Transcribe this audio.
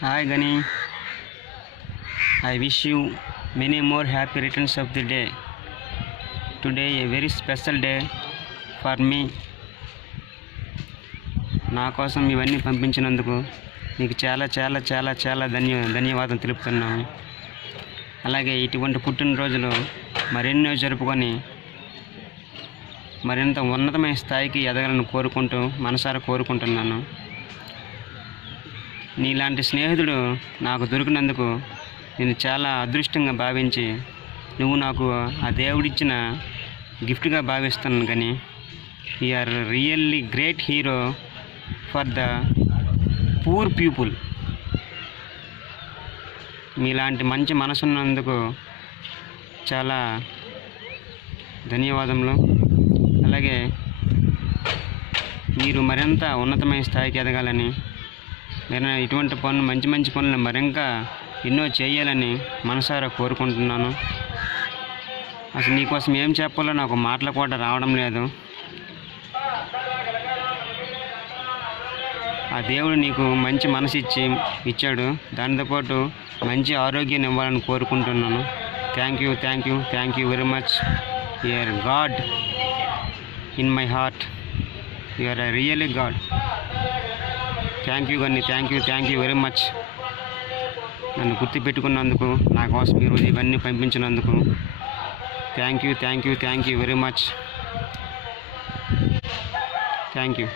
Hi Gani, I wish you many more happy returns of the day. Today a very special day for me. నా కోసం ఇవన్నీ పంపించినందుకు నీకు చాలా చాలా చాలా చాలా ధన్యవాదం తెలుపుతున్నాను. అలాగే ఇటువంటి పుట్టినరోజులు మరెన్నో జరుపుకొని మరింత ఉన్నతమైన స్థాయికి ఎదగాలని కోరుకుంటూ మనసారా కోరుకుంటున్నాను. నీలాంటి స్నేహితుడు నాకు దొరికినందుకు నేను చాలా అదృష్టంగా భావించి నువ్వు నాకు ఆ దేవుడిచ్చిన గిఫ్ట్గా భావిస్తున్నాను. కానీ you are really great hero for the poor people. మీలాంటి మంచి మనసున్నందుకు చాలా ధన్యవాదములు. అలాగే మీరు మరింత ఉన్నతమైన స్థాయికి ఎదగాలని, నేను ఇటువంటి పనులు మంచి పనులు మరింకా ఎన్నో చేయాలని మనసారా కోరుకుంటున్నాను. అసలు నీకోసం ఏం చెప్పాలో నాకు మాటలు కూడా రావడం లేదు. ఆ దేవుడు నీకు మంచి మనసు ఇచ్చాడు. దాంతోపాటు మంచి ఆరోగ్యాన్ని ఇవ్వాలని కోరుకుంటున్నాను. Thank you very much. You are god in my heart. You are really god. Thank you Gani, thank you very much. నన్ను గుర్తుపెట్టుకున్నందుకు, నా కోసం ఈరోజు ఇవన్నీ పంపించినందుకు thank you very much. Thank you.